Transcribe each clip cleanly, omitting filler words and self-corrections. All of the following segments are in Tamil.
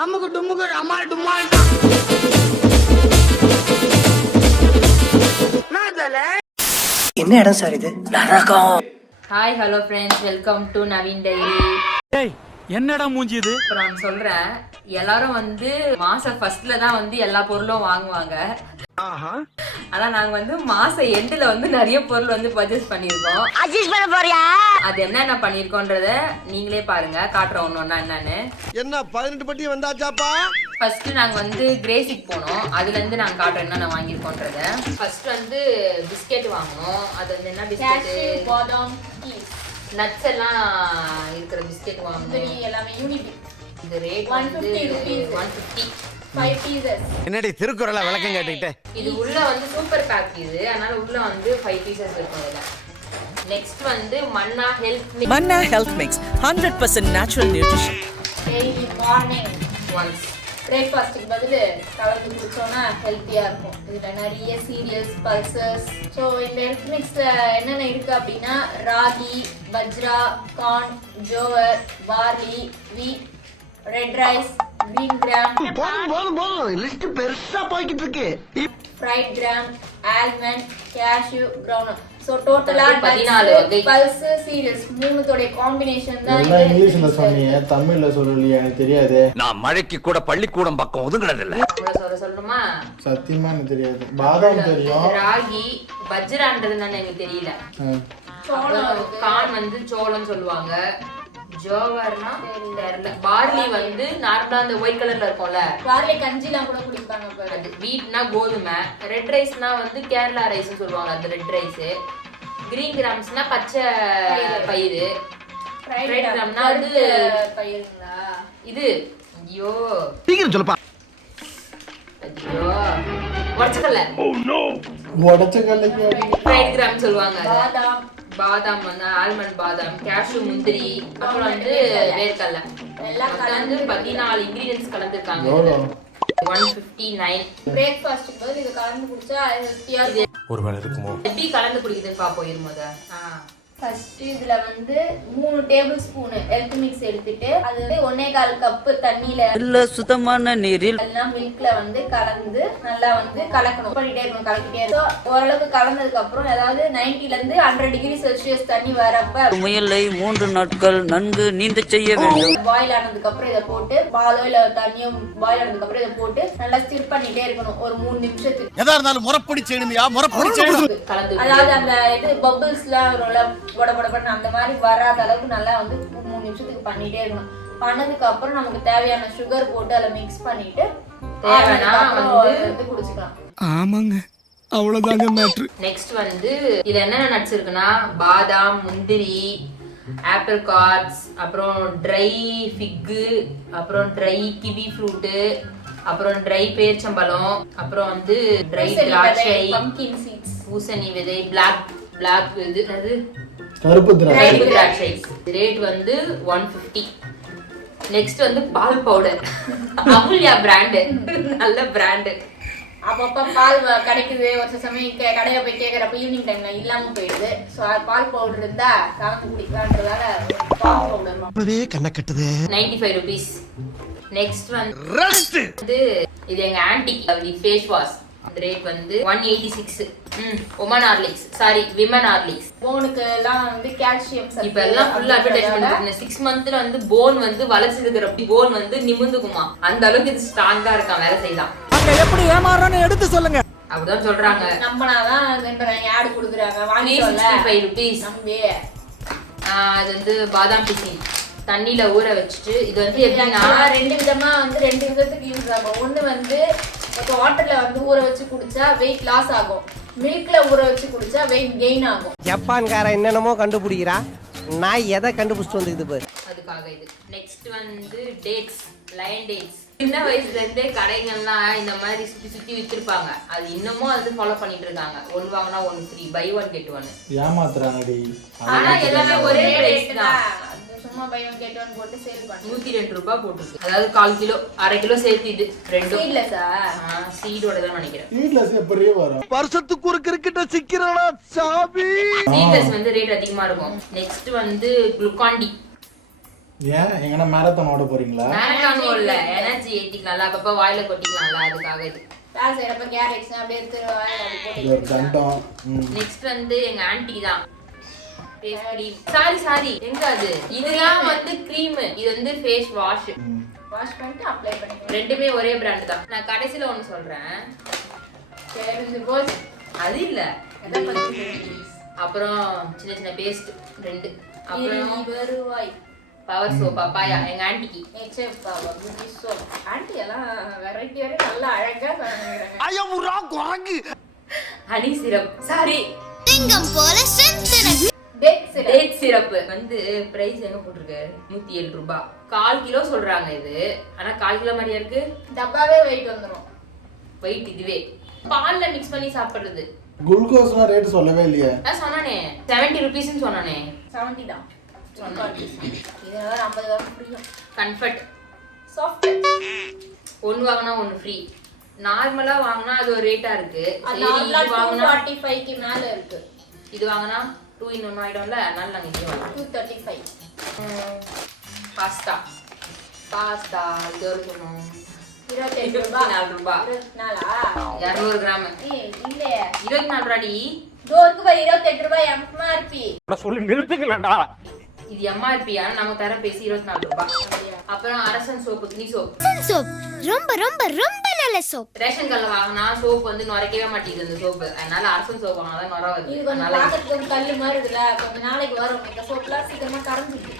அம்முக்கு டும்முக்கு அம்மாள் டும்மாள். என்ன இடம் சார் இது? நரகம். Hi hello friends, welcome to Naveen diary. ஏய் என்னடா மூஞ்சி இது? நான் சொல்றேன், எல்லாரும் வந்து மாச ஃபர்ஸ்ட்ல தான் வந்து எல்லா பொருளும் வாங்குவாங்க. ஆனா நாங்க வந்து மாச எண்டுல வந்து நிறைய பொருள் வந்து பர்ச்சேஸ் பண்ணிருக்கோம். அட்ஜஸ்ட் பண்ண போறியா? அது என்னென்ன பண்ணிருக்கோன்றத நீங்களே பாருங்க, காட்டுறோம் ஒன்னொன்னா என்னன்னு. என்ன 18 பட்டி வந்தாச்சாப்பா? ஃபர்ஸ்ட் நாங்க வந்து கிரேசிக் போனோம், அதுல இருந்து நாங்க காட்டுறோம் என்னென்ன வாங்கியிருக்கோன்றத. ஃபர்ஸ்ட் வந்து பிஸ்கெட் வாங்கணும். அது வந்து என்ன பிஸ்கெட்? பாதாம் நட்ஸ் எல்லாம் இருக்கிற பிஸ்கெட் வாங்கணும். எல்லாமே யூனிட். இது ரேட் வந்து 150. 5 pieces. என்னடி திருக்குறளை விளக்கம் கேட்டுக்கிட்டே. இது உள்ள வந்து சூப்பர் பேக் இது, அதனால உள்ள வந்து 5 பீசஸ் இருக்கும் இதுல. நெக்ஸ்ட் வந்து Manna health mix. Manna Health Mix, 100% natural nutrition. Daily morning once பிரேக்ஃபாஸ்ட்டுக்கு பதில் கலந்து குடிச்சோன்னா ஹெல்த்தியாக இருக்கும். இதில் நிறைய சீரியல்ஸ், பல்சஸ். ஸோ இந்த ஹெல்த் மிக்ஸில் என்னென்ன இருக்குது அப்படின்னா ragi, bajra, corn, jowar, barley, wheat, red rice, green gram, போதும் லிஸ்ட் பெருசா போய்கிட்டு இருக்கு. Fried gram, almond, cashew, ground. So டோட்டலாக 14 வகை. பல்ஸ், சீரியல்ஸ் மூணுத்தோடைய காம்பினேஷன் தான். எல்லாம் இங்கிலீஷ்ல சொன்னீங்க, தமிழ்ல சொல்லலையா? எனக்கு தெரியாது. நான் மழைக்கு கூட பள்ளிக்கூடம் பக்கம் ஒதுங்கினது இல்ல. சொல்லணுமா? சத்தியமா எனக்கு தெரியாது. பாதாம் தெரியும். ராகி, பஜ்ரான்றது நான் எனக்கு தெரியல. கார்ன் வந்து சோளம் சொல்லுவாங்க. ஜோவர்னா தெரியல. பார்லி வந்து நார்மலா அந்த ஒயிட் கலர்ல இருக்கும்ல, பார்லி கஞ்சிலாம் கூட குடிப்பாங்க பாரு. அது வீட்னா கோதுமை. ரெட் ரைஸ்னா வந்து கேரளா ரைஸ்னு சொல்லுவாங்க, அது ரெட் ரைஸ். கிரீன் கிராம்ஸ்னா பச்சை பயிறு. ஃப்ரைட் கிராம்னா வந்து பயிருங்களா? இது ஐயோ சீக்கிரம் சொல்லுப்பா. ஐயோ உடச்சக்கல்ல. உடச்ச கல்லைக்கு ஃப்ரைட் கிராம் சொல்லுவாங்க. பாதாம், பாதாம் வந்து ஆல்மண்ட் பாதாம், கேஷ்யூ முந்திரி, அப்புறம் வந்து வேர்க்கடலை. எல்லாம் வந்து 14 இன்கிரிடியன்ட்ஸ் கலந்துருக்காங்க. 159. பிரேக்ஃபாஸ்ட்டுக்கு பதில் இதை கலந்து குடிச்சா ஹெல்த்தியா இருக்கும். ஒருவேளை இருக்குமோ? எப்படி கலந்து குடிக்குதுன்னு பாப்போம் இருமுத. ஃபர்ஸ்ட் இதுல வந்து 3 டேபிள் ஸ்பூன் ஹெல்த் மிக்ஸ் எடுத்துட்டு அது வந்து 1.25 கப் தண்ணியில இல்ல சுத்தமான நீரில் எல்லாம் மில்க்ல வந்து கலந்து நல்லா வந்து கலக்கணும். பண்ணிட்டே இருக்கணும், கலக்கிட்டே இருக்கணும். ஓரளவுக்கு கலந்ததுக்கு அப்புறம் அதாவது 90 ல இருந்து 100 டிகிரி செல்சியஸ் தண்ணி வரப்ப முயலை 3 நாட்கள் நன்கு நீந்த செய்ய வேண்டும். பாயில் ஆனதுக்கு அப்புறம் இதை போட்டு பாலோ இல்ல தண்ணியும் பாயில் ஆனதுக்கு அப்புறம் இதை போட்டு நல்லா ஸ்டிர் பண்ணிட்டே இருக்கணும் ஒரு 3 நிமிஷத்துக்கு. எதா இருந்தாலும் முறப்படி செய்யணுமியா, முறப்படி செய்யணும். கலந்து அதாவது அந்த இது பபிள்ஸ்லாம் வரும்ல, படபடபடன்னு அந்த மாதிரி வராத அளவுக்கு நல்லா வந்து 3 நிமிஷத்துக்கு பண்ணிட்டே இருக்கணும். பண்ணதுக்கு அப்புறம் நமக்கு தேவையான சுகர் போட்டு அதில் மிக்ஸ் பண்ணிட்டு தேவைன்னா வந்து குடிச்சுக்கலாம். ஆமாங்க, அவ்வளவுதாங்க மேட்ரு. நெக்ஸ்ட் வந்து இதுல என்னென்ன நட்ஸ் இருக்குன்னா பாதாம், முந்திரி, ஆப்பிள்காட்ஸ், அப்புறம் ட்ரை ஃபிக்கு, அப்புறம் ட்ரை கிவி ஃப்ரூட்டு, அப்புறம் ட்ரை பேரிச்சம்பழம், அப்புறம் வந்து ட்ரை திராட்சை, பம்கின் சீட்ஸ், பூசணி விதை, பிளாக் இது அது கருப்பு திராட்சை. திராட்சை. ரேட் வந்து 150. நெக்ஸ்ட் வந்து பால் பவுடர். அமுல்யா பிராண்டு, நல்ல பிராண்டு. அப்பப்போ பால் கிடைக்குது, ஒரு சமயம் கடையை போய் கேட்குறப்ப ஈவினிங் டைம்ல இல்லாம போயிடுது. ஸோ பால் பவுடர் இருந்தா கலந்து குடிக்கலான்றதால பால் பவுடர் கண்ணை கட்டுது. 95 rupees. நெக்ஸ்ட் வந்து இது எங்க ஆன்டி ஃபேஸ் வாஷ். அந்த ரேட் வந்து 186. Woman Horlicks, sorry women Horlicks. போனுக்கு எல்லாம் வந்து கால்சியம். இப்ப எல்லாம் ஃபுல் அட்வர்டைஸ்மென்ட். இந்த 6 மந்த்ல வந்து போன் வந்து வளைச்சிருக்கிற போன் வந்து நிமிந்துக்குமா, அந்த அளவுக்கு இது ஸ்ட்ராங்கா இருக்கா, வேலை செய்யலாம். அங்க எப்படி ஏமாறணும்னு எடுத்து சொல்லுங்க. அப்படிதான் சொல்றாங்க. நம்பினாதான் ஆடு கொடுக்குறாங்க. 365 rupees. நம்பி அது வந்து பாதாம் பிசின் தண்ணியில ஊற வச்சுட்டு, இது வந்து எப்படின்னா 2 விதமா வந்து 2 விதத்துக்கு யூஸ் ஆகும். ஒண்ணு வந்து வாட்டர்ல வந்து ஊற வச்சு குடிச்சா வெயிட் லாஸ் ஆகும். மில்க்ல ஊற வச்சு குடிச்சா வெயிட் கெயின் ஆகும். ஜப்பான்கார என்னென்னமோ கண்டுபிடிக்கிறா, நான் எதை கண்டுபிடிச்சிட்டு வந்துக்குது பாரு. அதுக்காக இது. நெக்ஸ்ட் வந்து டேட்ஸ், லயன் டேட்ஸ். சின்ன வயசுல இருந்தே கடைகள்லாம் இந்த மாதிரி சுத்தி சுத்தி வித்திருப்பாங்க. அது இன்னமும் வந்து ஃபாலோ பண்ணிட்டு இருக்காங்க. 1 வாங்கினா 1 ஃப்ரீ, பை 1 get 1. ஏமாத்துறாங்கடி. ஆனா எல்லாமே ஒரே பிரைஸ் தான். சும்மா பை 1 get 1 போட்டு சேல் பண்ணு. 102 ரூபாய் போட்டுருக்கு. அதாவது 1/4 கிலோ 1/2 கிலோ சேர்த்து இது ரெண்டும். சீட்லெஸ்ஸா? சீடோட தான் நினைக்கிறேன். சீட்லெஸ் எப்படியே வரும்? வருஷத்துக்கு ஒரு கிரிக்கெட்ட சிக்கிறடா சாமி. சீட்லெஸ் வந்து ரேட் அதிகமா இருக்கும். நெக்ஸ்ட் வந்து குளுக்கான் டி. ஏன் எங்கன்னா மேரத்தான் ஓட போறீங்களா? மேரத்தான் ஓடல, எனர்ஜி ஏத்திக்கலாம், அப்பப்ப வாயில கொட்டிக்கலாம்ல, அதுக்காக இது. கிளாஸ் செய்யறப்ப கேரட்ஸ் அப்படியே எடுத்து வாயில அப்படி இது ஒரு தண்டம். நெக்ஸ்ட் வந்து எங்க ஆன்ட்டி தான் ஃபேஸ் க்ரீம். சாரி எங்க அது? இதெல்லாம் வந்து க்ரீம், இது வந்து ஃபேஸ் வாஷ். வாஷ் பண்ணிட்டு அப்ளை பண்ணிக்கலாம். ரெண்டுமே ஒரே பிராண்ட் தான். நான் கடைசில ஒன்னு சொல்றேன். தெரிஞ்சு போச்சு. அது இல்ல, எதை பத்தி? அப்புறம் சின்ன சின்ன பேஸ்ட் 2. அப்புறம் வருவாய் பவர் சோப் பப்பாயா எங்க ஆன்ட்டிக்கு. Nature power beauty soap. Aunty எல்லாம் வெரைட்டி நல்லா அழகா பண்ணுறாங்க. ஐயா உரா குரங்கு. ஹனி சிரப், சாரி சிங்கம் போல ஸ்ட்ரெngth. டேட் சிரப் வந்து பிரைஸ் எங்க போட்டிருக்கு? 107 ரூபாய். 1/4 கிலோ சொல்றாங்க இது. ஆனா 1/4 கிலோ மாதிரியா இருக்கு. டப்பாவே வெயிட் வந்துரும். வெயிட் இதுவே பால்ல மிக்ஸ் பண்ணி சாப்பிடுறது. குளுக்கோஸ்லாம் ரேட் சொல்லவே இல்லையே. நான் சொன்னானே 70 ரூபீஸ்னு சொன்னானே. 70 தான் சொன்னேன். இதனால 50 தான் ஃப்ரீயா. கம்ஃபர்ட் சாஃப்ட் ஒன்னு வாங்கினா ஒன்னு ஃப்ரீ. நார்மலா வாங்கினா அது ஒரு ரேட்டா இருக்கு. அது சரி இது வாங்கினா 245 க்கு மேல இருக்கு. இது வாங்கினா 2 in 1 ஆயிடும்ல, அதனால நாங்க இது வாங்குறோம். 235. பாஸ்தா இது ஒரு சொன்னோம் 28 ரூபாய். 24 ரூபாய். 24 200 கிராம். ஏய் இல்லையே 24 ரூபாடி. டோருக்கு போய் 28 ரூபாய் எம்ஆர்பி. சொல்லி நிறுத்துக்கலடா. இது எம்ஆர்பியா நம்ம தர பேசி 24 ரூபாய். அப்புறம் அரசன் சோப்பு, கினி சோப். சோப் ரொம்ப ரொம்ப ரொம்ப நல்ல சோப். ரேஷன் கல்ல வாங்கினா சோப் வந்து நுரைக்கவே மாட்டேங்குது இந்த சோப்பு. அதனால அரசன் சோப் வாங்கினா நுர வருது. இது கொஞ்சம் அதனால பாக்கிறதுக்கு கல்லு மாதிரி இருக்குல்ல, கொஞ்ச நாளைக்கு வரும். இந்த சோப்லாம் சீக்கிரமா கரைஞ்சிடுது.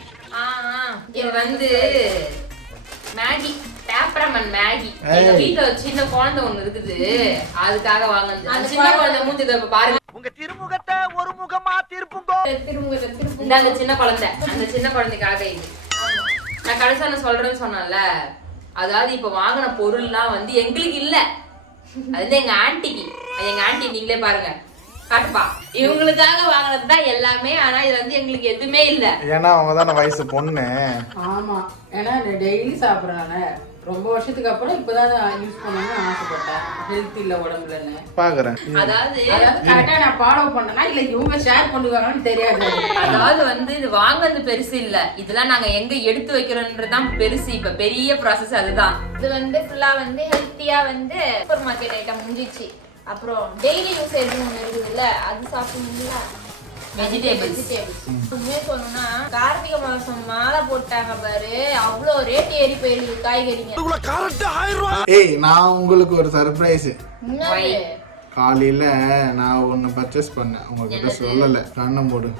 இது வந்து மேகி, டேப்ரமன் மேகி. எங்க வீட்ல ஒரு சின்ன குழந்தை ஒண்ணு இருக்குது, அதுக்காக வாங்குனது. அந்த சின்ன குழந்தை மூஞ்சி இப்ப பாருங்க. உங்க திருமுகத்தை ஒரு முகமா திருப்புங்கோ. திரும்ப இந்த அந்த சின்ன குழந்தை, அந்த சின்ன குழந்தைக்காக இது. நான் கடைசியா நான் சொல்றேன்னு சொன்னேன்ல, அதாவது இப்ப வாங்கின பொருள்லாம் வந்து எங்களுக்கு இல்ல, அது வந்து எங்க ஆன்ட்டிக்கு. அது எங்க ஆன்ட்டி நீங்களே பாருங்க, காட்டுப்பா. இவங்களுக்காக வாங்கினதுதான் எல்லாமே. ஆனா இது வந்து எங்களுக்கு எதுவுமே இல்ல. ஏன்னா அவங்க தான வயசு பொண்ணு. ஆமா, ஏன்னா டெய்லி சாப்பிட்றானே. ரொம்ப வருஷத்துக்கு அப்புறம் இப்பதான் யூஸ் பண்ணணும்னு ஆசைப்பட்டேன். ஹெல்த் இல்ல உடம்புலன்னு பாக்குறேன். அதாவது கரெக்டா நான் ஃபாலோ பண்ணனா இல்ல இவங்க ஷேர் பண்ணுவாங்கன்னு தெரியாது. அதாவது வந்து இது வாங்குறது பெருசு இல்ல, இதெல்லாம் நாங்க எங்க எடுத்து வைக்கிறோம்ன்றதுதான் பெருசு. இப்ப பெரிய ப்ராசஸ் அதுதான். இது வந்து ஃபுல்லா வந்து ஹெல்த்தியா வந்து சூப்பர் மார்க்கெட் ஐட்டம் முடிஞ்சிச்சு. அப்புறம் டெய்லி யூசேஜ் ஒன்று இருக்குதுல்ல, அது சாப்பிடுங்களா? வெஜிடேபிள்ஸ். உண்மையே சொல்லணும்னா கார்த்திகை மாசம் மாலை போட்டாங்க பாரு, அவ்வளோ ரேட் ஏறி போயிருக்கு காய்கறிங்க. ஏய் நான் உங்களுக்கு ஒரு சர்ப்ரைஸ். என்னது? காலையில நான் ஒன்னு பர்ச்சேஸ் பண்ணேன், உங்ககிட்ட சொல்லல. கண்ணம் போடு.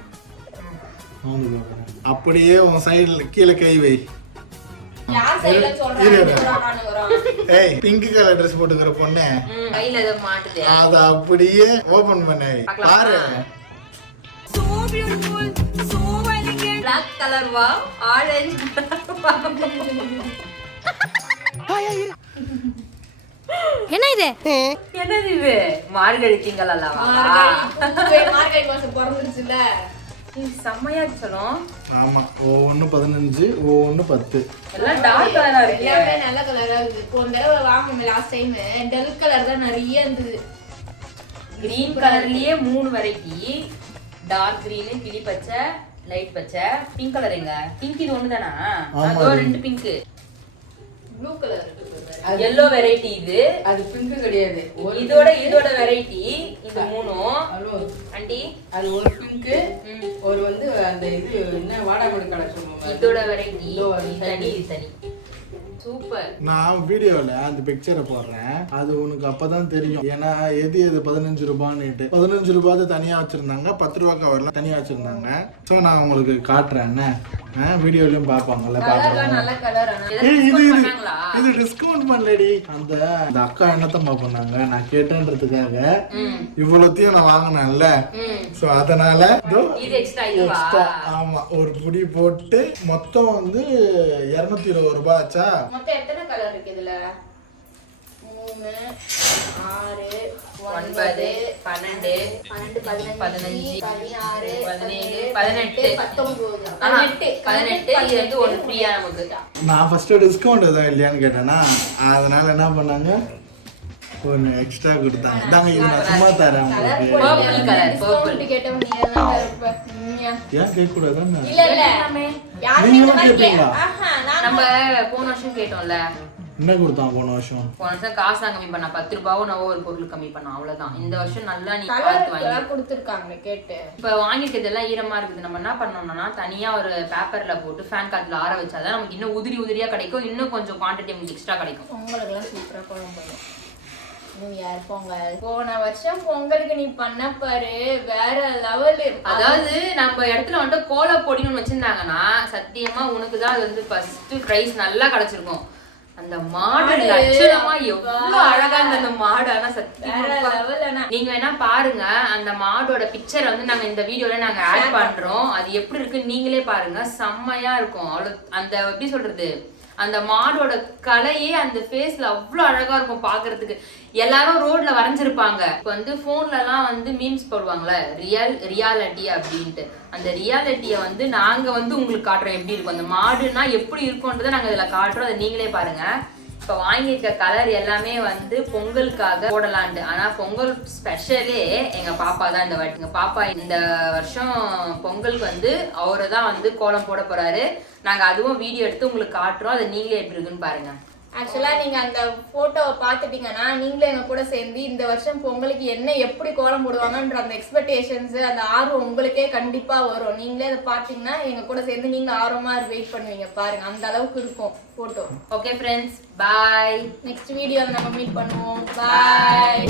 அப்படியே உன் சைடுல கீழே கை வை. யார் சைடுல சொல்றாங்க? ஏய் பிங்க் கலர் ட்ரெஸ் போட்டுக்கிற பொண்ணு கையில ஏதோ மாட்டுது, அத அப்படியே ஓபன் பண்ணு பாரு. பிளாக் கலர் வா, ஆரஞ்சு என்ன இது? என்னது இது? மார்கழி திங்கள் அல்லவா? மார்கழி மாசம் பிறந்துருச்சுல, செம்மையா சொல்லும். ஆமா, ஒவ்வொன்னு 15, ஒவ்வொன்னு 10. எல்லாம் டார்க் கலரா இருக்கு. எல்லாமே நல்ல கலரா இருக்கு. போன தடவை வாங்கணும் லாஸ்ட் டைம் டல் கலர் தான் நிறைய இருந்தது. கிரீன் கலர்லயே 3 வெரைட்டி. டார்க் கிரீன், கிளி பச்சை, லைட் பச்சை, பிங்க் கலர். எங்க பிங்க் இது ஒண்ணுதானா? அதோ 2 pink. Blue colour yellow variety. இது அது பிங்க் கிடையாது, இதோட வெரைட்டி. இது 3 ஆண்டி. அது ஒரு பிங்க், ஒரு வந்து அந்த இது என்ன வாடாமல்லி கலர் சொல்லுவாங்க, இதோட வெரைட்டி தனி. தனி சூப்பர். நான் வீடியோல அந்த பிக்சரை போடுறேன், அது உனக்கு அப்பதான் தெரியும். ஏன்னா எது 15 ரூபான்னு 15 ரூபாய் தனியா வச்சிருந்தாங்க, 10 ரூபாய் கவர்ல தனியா வச்சிருந்தாங்க. சோ நான் உங்களுக்கு காட்டுறேன். என்ன வீடியோலயும் பாப்பாங்கல்ல, நல்ல கலர். இது டிஸ்கவுண்ட் பண்ணலடி. அந்த அக்கா என்னத்தம்மா பண்ணாங்க, நான் கேட்டேன்றதுக்காக இவ்வளோத்தையும் நான் வாங்கினேன்ல. சோ அதனால இது எக்ஸ்ட்ரா. ஆமா, ஒரு புடி போட்டு மொத்தம் வந்து 220 ரூபாய் ஆச்சா. மொத்தம் எத்தனை கலர் இருக்கு இதுல? 3 6 9 12 15 16 17 18 இது வந்து ஒரு ஃப்ரீயா நமக்கு. நான் ஃபர்ஸ்ட் டிஸ்கவுண்ட் எதுவும் இல்லையான்னு கேட்டேன்னா, அதனால என்ன பண்ணாங்க, ஒன்று எக்ஸ்ட்ரா கொடுத்தாங்க. தாங்க இது நான் சும்மா தரேன் உங்களுக்கு. கேட்டவங்க ஏன் கேட்க கூடாது? இல்ல யாருமே இந்த மாதிரி கேட்பீங்களா? நம்ம போன வருஷம் கேட்டோம்ல, என்ன கொடுத்தான் போன வருஷம்? போன வருஷம் காசு தான் கம்மி பண்ணா, 10 ரூபாவோ நான் ஒரு பொருள் கம்மி பண்ணா, அவ்வளவுதான். இந்த வருஷம் நல்லா நீ பார்த்து வாங்கி கலர் கொடுத்துருக்காங்க கேட்டு. இப்ப வாங்கிருக்கிறது எல்லாம் ஈரமா இருக்குது. நம்ம என்ன பண்ணோம்னா தனியா ஒரு பேப்பர்ல போட்டு ஃபேன் காத்துல ஆற வச்சாதான் நமக்கு இன்னும் உதிரியா கிடைக்கும், இன்னும் கொஞ்சம் குவான்டிட்டி உங்களுக்கு எக்ஸ்ட்ரா கிடைக்கும். பொங்கலுக்கு எல்லாம் சூப்பரா குழம்பு பண்ணும். நியூ இயர் பொங்கல் போன வருஷம் பொங்கலுக்கு நீ பண்ண பாரு வேற லெவல். அதாவது நம்ம இடத்துல வந்துட்டு கோல பொடின்னு வச்சிருந்தாங்கன்னா சத்தியமா உனக்கு தான் அது வந்து ஃபர்ஸ்ட் பிரைஸ் நல்லா கிடைச்சிருக்கும். அந்த மாடு லட்சணமா எவ்வளவு அழகா இருந்த அந்த மாடு, ஆனா சத்தியமா நீங்க வேணா பாருங்க. அந்த மாடோட பிக்சர் வந்து நாங்க இந்த வீடியோல நாங்க ஆட் பண்றோம். அது எப்படி இருக்கு நீங்களே பாருங்க, செம்மையா இருக்கும். அவ்வளவு அந்த எப்படி சொல்றது, அந்த மாடோட கலையே அந்த ஃபேஸ்ல அவ்வளவு அழகா இருக்கும் பாக்குறதுக்கு. எல்லாரும் ரோட்ல வரைஞ்சிருப்பாங்க. இப்ப வந்து போன்ல எல்லாம் வந்து மீம்ஸ் போடுவாங்கல்ல, ரியாலிட்டி அப்படின்ட்டு. அந்த ரியாலிட்டியை வந்து நாங்க வந்து உங்களுக்கு காட்டுறோம் எப்படி இருக்கும் அந்த மாடுனா எப்படி இருக்கும்ன்றதை நாங்க இதுல காட்டுறோம். அதை நீங்களே பாருங்க. இப்ப வாங்கியிருக்க கலர் எல்லாமே வந்து பொங்கலுக்காக போடலான்ட்டு. ஆனா பொங்கல் ஸ்பெஷலே எங்க பாப்பா தான் இந்த வாட்டி. எங்க பாப்பா இந்த வருஷம் பொங்கலுக்கு வந்து அவரை தான் வந்து கோலம் போட போறாரு. நாங்க அதுவும் வீடியோ எடுத்து உங்களுக்கு காட்டுறோம். அதை நீங்களே எப்படி இருக்குன்னு பாருங்க. ஆக்சுவலா நீங்க அந்த போட்டோவை பாத்துட்டீங்கன்னா நீங்களே எங்க கூட சேர்ந்து இந்த வருஷம் பொங்கலுக்கு என்ன எப்படி கோலம் போடுவாங்கன்ற அந்த எக்ஸ்பெக்டேஷன்ஸ் அந்த ஆர்வம் உங்களுக்கே கண்டிப்பா வரும். நீங்களே அதை பாத்தீங்கன்னா எங்க கூட சேர்ந்து நீங்க ஆர்வமா வெயிட் பண்ணுவீங்க. பாருங்க அந்த அளவுக்கு இருக்கும் போட்டோ. ஓகே ஃப்ரெண்ட்ஸ், பாய். நெக்ஸ்ட் வீடியோல நம்ம மீட் பண்ணுவோம். பாய்.